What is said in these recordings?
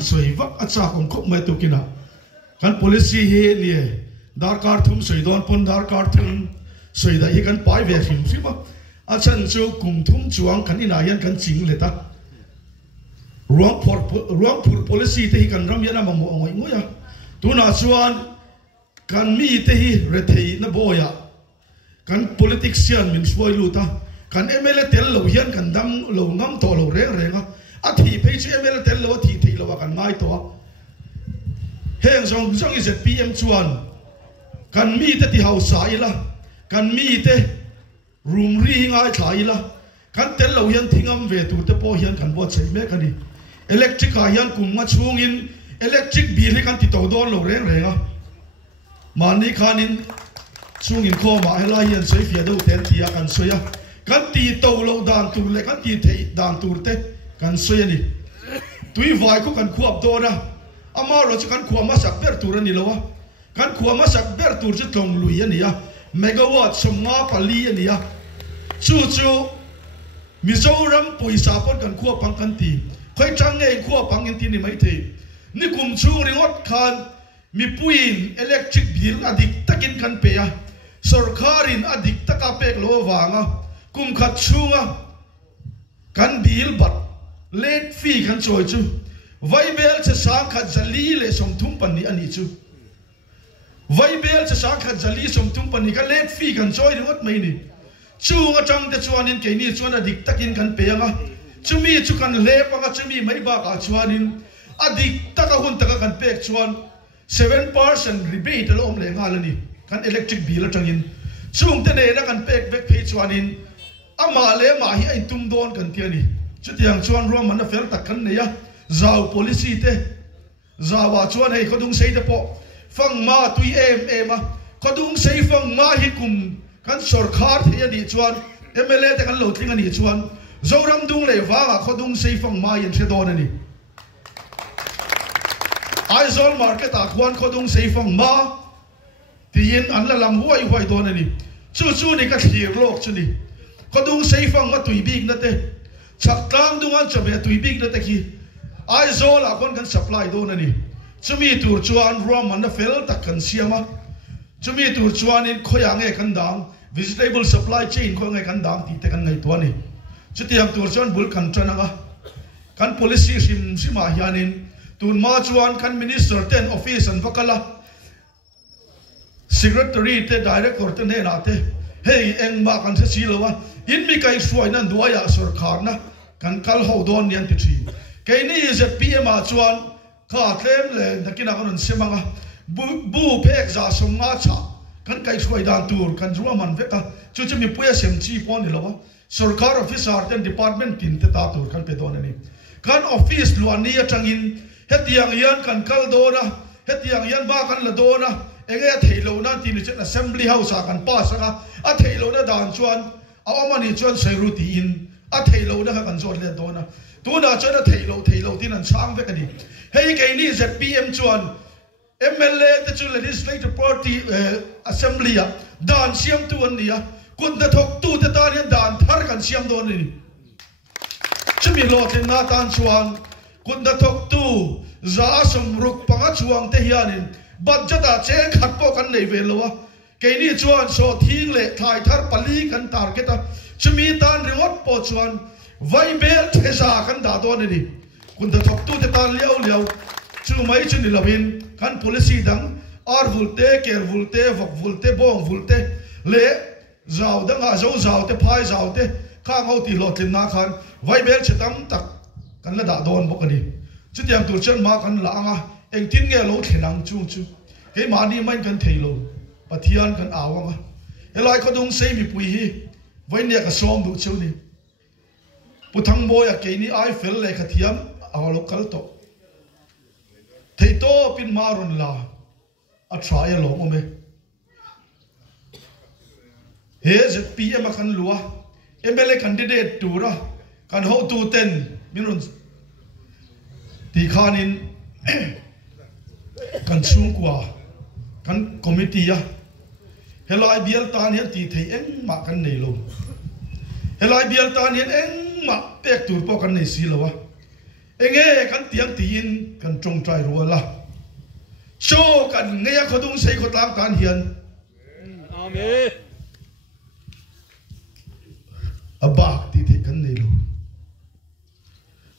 soi vak acha kom khop mai tu kina kan policy he ni dar kar thum soi don pon dar kar thum soi da hi kan pai ve him fiba achan chu kum thum chuang kan ina yan kan ching le ta wrong for policy te hi kan ram yana ma mo ngoi ngoya tuna chuan kan mi te hi rethei na boya kan politician min suai lu ta kan MLA tel lo hian kan dam lo ngam to lo re renga a thi pe chu MLA tel lo thi thi lo kan ngai to heng zong is PM chuan kan mi te ti hau sai la kan mi te room ri ngai thai la kan tel lo hian thingam ve tu te po hian kan bo chei me kan ni electric a hian kum ma chung in electric bill hi kan ti to don lo reng renga mani khanin chung in kho ma hela hian soi fia do ten tia kan soya kan ti to lo dan tur le kan ti thei dan tur te kan soya ni tui vai ko kan khuap do na ama ro chu kan khuama sak ber tur ani lo wa kan khuama sak ber tur chu tlong lui ani ya megawatt somnga pali ani ya chu Mizoram poisa pon kan khuap pang kan ti khoi chang nge khuap pang in ti ni mai the ni kum chu ringot khan mi puin electric bill adik takin kan pe ya sarkarin adik taka pek lo wanga kum khat chunga kan bill bat late fee kan choi chu vai bel che sang khat jali le som thum pan ni ani chu vai bel che sang khat jali som thum pan ni ka late fee kan choi ringot mai ni chunga chang de chuanin ke ni chuan adik takin kan pe anga chumi chu kan le panga chumi mai ba ka chuanin adik taka hun taka kan pek chuan 7% rebate lo om le ngalani kan electric bill atangin chung te ne na kan pek bek phe chuanin ama le ma hi ai tum don kan tiani chutiang chuan ro man na fel tak kan ne ya zau policy te zawa chuan hei khodung sei te po fang ma tui em a khodung sei fang ma hi kum kan sarkar the ni chuan MLA te kan lo tling ani chuan zoram dung le wa khodung sei fang ma yin se don ani Aizol market a kwan khodung sei fang ma tin an la lam huai don ani chu ni ka thir lok chu ni khodung sei fang ma tui big na te chak tlang dung an chabe tui big na te ki Aizol a kwan kan supply don ani chumi tur chuan rom an na fel tak kan siama chumi tur chuan in khoyang e kan dang vegetable supply chain ko ngai kan dang ti te kan ngai to ani chutiang tur chuan bul kan tranaga kan policy sim ma hianin tun ma chuan kan minister ten office an vakala secretary te director te ne na te hey eng ma kan se silowa in mi kai suai nan duaya sarkar na kan kal ho don nian ti thi ke ni is PM a chuan kha tlem le nakina kan semanga bu pek za somnga cha kan kai suai dan tur kan ruwa man veka chu mi puya sem chi pon ni lawa sarkar officer ten department tin te ta tur kan pe don ni kan office luan ni atangin hetiang yan kan kal dona hetiang yan ba kan la dona enge theilo na tin che assembly house a kan pass a theilo na dan chuan a omani chuan seruti in a theilo na kan zor le dona tuna chuan a theilo tin an chang ve kani hei ke ni ZPM chuan MLA te chu legislative party assembly a dan siam tu an nia kun da thok tu te ta ni dan thar kan siam don ni chumi lo te na tan chuan kun da thok tu za som ruk panga chuang te hianin budget a che khat po kan nei ve lowa ke ni chuan so thing le thai thar pali kan target a chumi tan ringot po chuan vai bel thesa kan da don ni kun da thok tu te tan liao chu mai chu ni lovin kan policy dang ar vulte ker vulte vok vulte bong vulte le zau dang a zau te phai zau te kha ngau ti lot lim na khan vai bel chetam tak kan la da don bok ani chu tiang tur chen ma kan la anga eng tin nge lo thenang chu ke ma ni man kan theilo pathian kan awanga elai khodung sei mi pui hi vai ne ka som du chu ni puthang boya ke ni ai fel le khathiam awalo kal to thei to pin marun la a try lo ome he ZPM kan lua MLA candidate tura kan ho tu ten minun ti khanin kan chung kwa kan committee ya helai bial tan hian ti thei eng ma kan nei lo helai bial tan hian eng ma pek tur po kan nei si lo wa enge kan tiang tin kan trong trai ruala so kan ngeya khodung sei khotlang tan hian amen abak ti the kan nei lo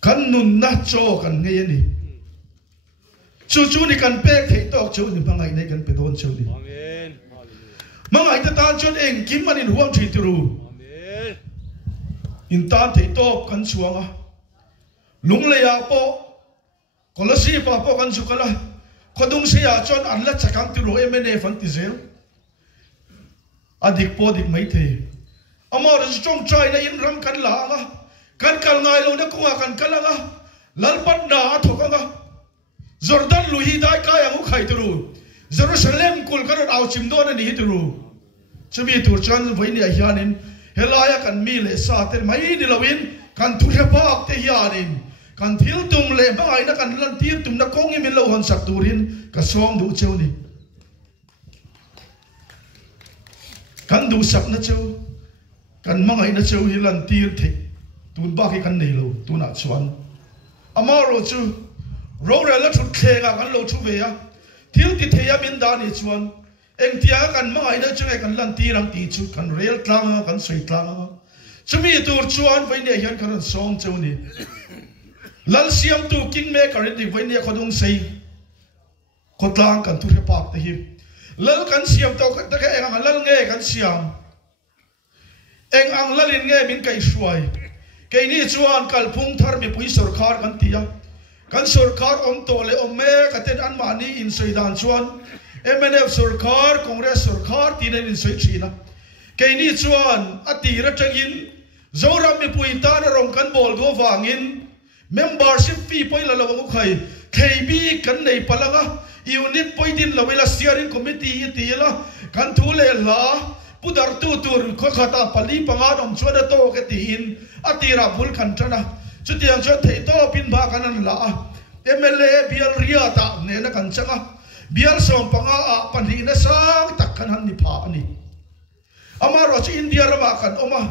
kan nun na cho kan ngeya ni chu ni kan pek thei tok chu ni bangai nei kan pe don chu ni amen mangai ta tan chon eng kim manin huam thi tru amen in tan thei top kan chuanga lung le ya po kolasi pa po kan sukala khodung se ya chon an la chakang ti ro emene fan ti zel adik po dik mai the amor strong try na in ram kan la nga kan kal ngai lo na ko kan kalanga lalpat na thoka nga Jordan luhi dai kaya ngu khai turu Jerusalem kul kan au chim do na ni turu chumi tur chan voi ni hianin helaya kan mi le sa te mai ni lawin kan tu he bak te hianin kan thil tum le bai na kan lan tir tum na kong mi lo hon sak turin ka song du cheu ni kan du sak na cheu kan mangai na cheu hi lan tir the tun ba ki kan nei lo tu na chuan amaro chu ro re la thu khenga kan lo thu ve ya thil ti theya min da ni chuan eng tia kan mangai na chu kan lan tirang ti chu kan rel tlang kan soi tlang chumi tur chuan voi ne hian kan song cheu ni lal siam tu king me karit di voi ne khodung sei khotlang kan tu he pak te hi lal kan siam to ka ta eng lal nge kan siam eng ang lalin nge min kai suai ke ni chuan kal phung thar mi pui sarkar kan tia kan sarkar om to le om me ka ten an mani in soidan chuan MNF sarkar congress sarkar tin in soi china ke ni chuan atira tangin zoram mi pui ta na rong kan bol do wangin membership fee poi la lawa khai KB kan nei palanga unit poi din lawela steering committee ti la kan thu le la pudar tu tur ko khata pali panga dom chuan to ke tin atira bul kan trana chutiang cho thei to pin ba kanan la MLA bial ria ta ne na kan changa bial som panga a pani na sang tak kan han ni pha ani amaro chi India rama kan oma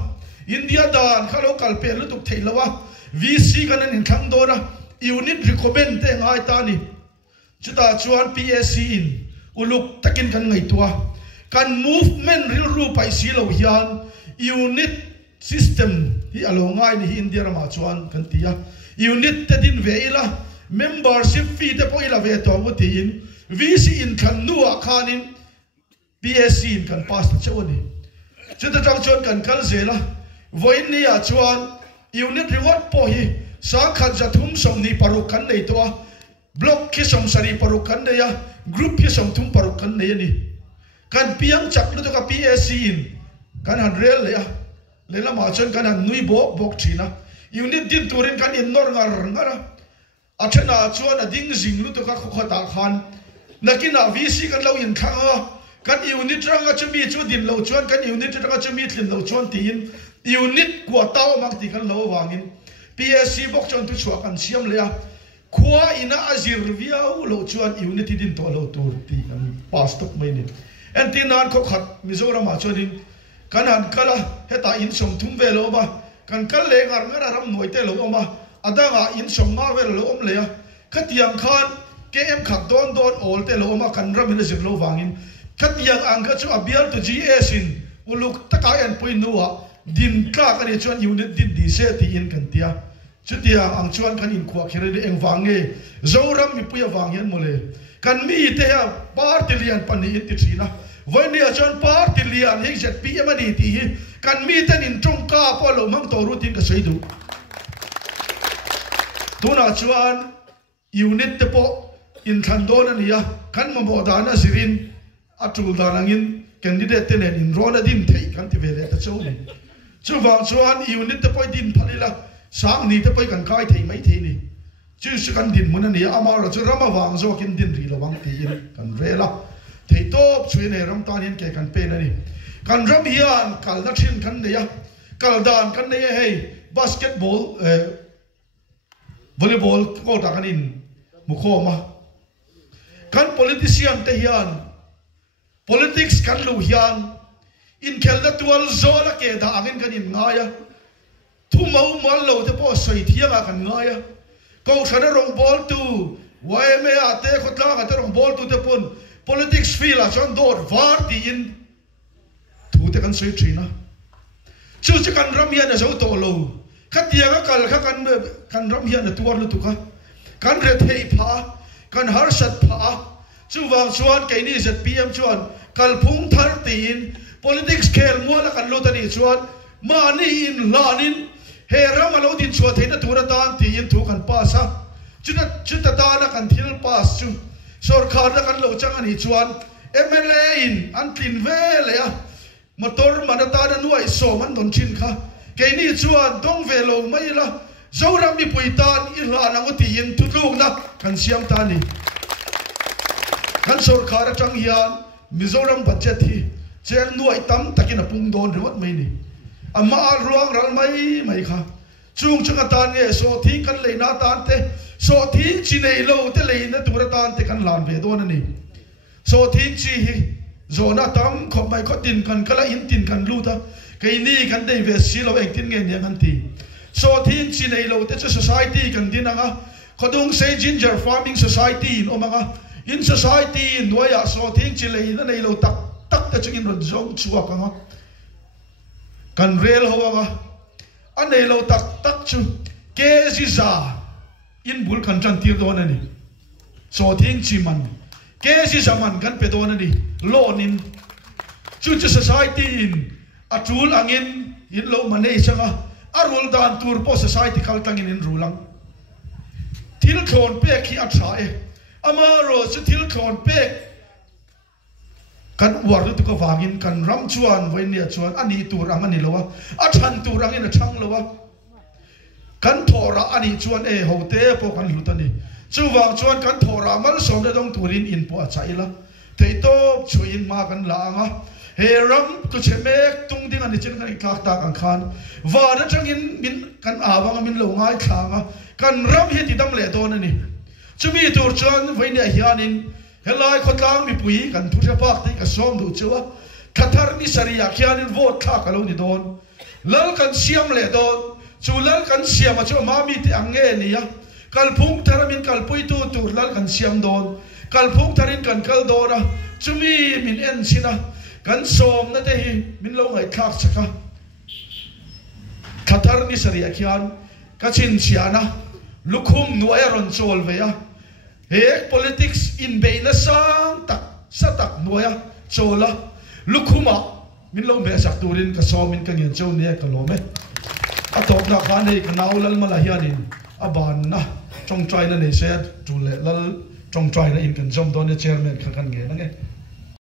India dan khalo kalpe lu tuk thei lawa VC kan in thang do na unit recommend te ngai ta ni chuta chuan PSC in uluk takin kan ngai tua kan movement ril ru pai si lo hian unit system hi alongai ni India rama chuan kan tia unit te din veila membership fee te poila ve to butin VC in kan nuwa khanin PSC in kan pass chawani chuta tang chuan kan kal zela voin ni a chuan unit reward po hi sa khat jathum som ni paru kan nei to block ki som sari paru kan nei ya group ki som thum paru kan nei ni kan piang chak lu to ka PSC in kan han rel le ya le la ma chuan kan han nui bo bok thina unit din turin kan in nor ngar ngara achana chuan a ding jing lu to ka khota khan nakina VC kan lo in khanga kan unit ranga chumi chu din lo chuan kan unit ranga chumi thlin lo chuan tin unit kwa taw mak ti kan lo wangin PSC bok chon tu chua kan siam le a khwa ina azir viau lo chuan unit din to lo tur ti kan pas tok mai ni antinan ko khat mizoram ma chodin kan han kala heta in som thum ve lo ba kan kal le ngar ngar ram noi te lo ma adanga in som ma ve lo om le a khatiang khan KM khat don all te lo ma kan ram in zir lo wangin khatiang ang ka chu abial to GS in uluk taka en poi nuwa din ka kan chuan unit din di se ti in kan tia chutia ang chuan kan in khwa khere de eng wange zoram mi puya wanghen mole kan mi te ya party lian pan ni ti thina voinia chuan party lian hi jet PM ani ti hi kan mi ten in trong ka po lo mang to rutin ka sei du tuna chuan unit te po in thandon ania kan ma bo dana sirin atul danangin candidate ten in rona din thei kan ti vele ta chu ni chu wang chuan unit te po din phalila sang ni te po kan kai thei mai thei ni chu su kan din mun ani amara chu rama wang zo kin din ri lo wang ti in kan rela thei top chu ne ram tan in ke kan pe na ni kan ram hian kal na thin kan ne ya kal dan kan ne hei basketball volleyball ko ta kan in mukho ma kan politician te hian politics kan lu hian in khelda tual zola ke da angin kan in ngaya thu mau mal lo te po soi thianga kan ngaya câu sản rong bol tu vậy mấy à thế khốt lang à thế rong bol tu thế pun politics phi là chọn đốt var thì in thu thế kan soi trina chú chỉ kan ram hian là dấu tổ lâu khát tiếng á kan ram hian là tuar lu tu ka kan red hei pha kan har sat pha chú vang chuan cái này giật PM chuan kal phung thar tin politics khel mua là kan lu ta ni chuan mà ni in lanin he ram alo din chuan theina tura tan ti in thu kan pa sa chu ta ta na kan thil pass chu sarkar na kan lo chang ani chuan MLA in an tin ve le a motor manata na nuai so man don chin kha cái này chuan dong ve lo mai la zoram mi puitan i la na ngoti in tu lu na kan siam ta ni kan sarkar chang hian Mizoram budget hi cheng nuai tam takin apung don rewat mai ni ama ruang ral mai kha chung chung atan nge so thi kan leina tan te so thi chi nei lo te leina tura tan te kan lan ve don ani so thi chi hi zona tam khop mai kho tin kan kala in tin kan lu ta cái ni kan dei ve si lo ek tin nge ne kan ti so thi chi nei lo te society kan din anga khodung sei ginger farming society in omanga in society in noya so thi chi leina nei lo tak tak ta chungin ron zong chuak anga kan rel hoanga anei lo tak tak chu ke ziza in bul kan chan tir don ani so thing chi man ke ziza man kan pe don ani lonin chu society in atul angin in lo manei changa arul dan tur po society kal tangin in rulang til khon pe khi atha e amaro chu til khon pe kan war tu ko wangin kan ram chuan voi nia chuan ani tur ang ani lowa a than tur ang in a thang lowa kan thora ani chuan e hote po kan lutani chu wang chuan kan thora mal som de dong turin in po a chaila thei to chuin ma kan la anga he ram tu chemek tung ding ani chen kan klak tak ang khan wa da changin min kan awang min lo ngai thanga kan ram hi ti dam le don ani chumi tur chuan voi nia hianin helai khotlang mi pui kan thu pak ti ka som du chuwa khathar ni saria khianin vote kha ka lo ni don lal kan siam le don chu lal kan siam a chu ma mi ti ange ni ya kalphung tharamin kalpui tu tur lal kan siam don kalphung tharin kan kal dona chumi min en sina kan som na te hi min lo ngai khak chaka khathar ni saria khian ka chin chiana lukhum nuaya ron chol ve ya Hek politics in beina sang tak satak noya chola lukhuma min lo me sak turin ka somin ka ngin chon ne ka lo me atok na khan nei ka naulal mala hianin aban na chong trai na nei set tu le lal chong trai na in kan jom don ne chairman kha kan nge na nge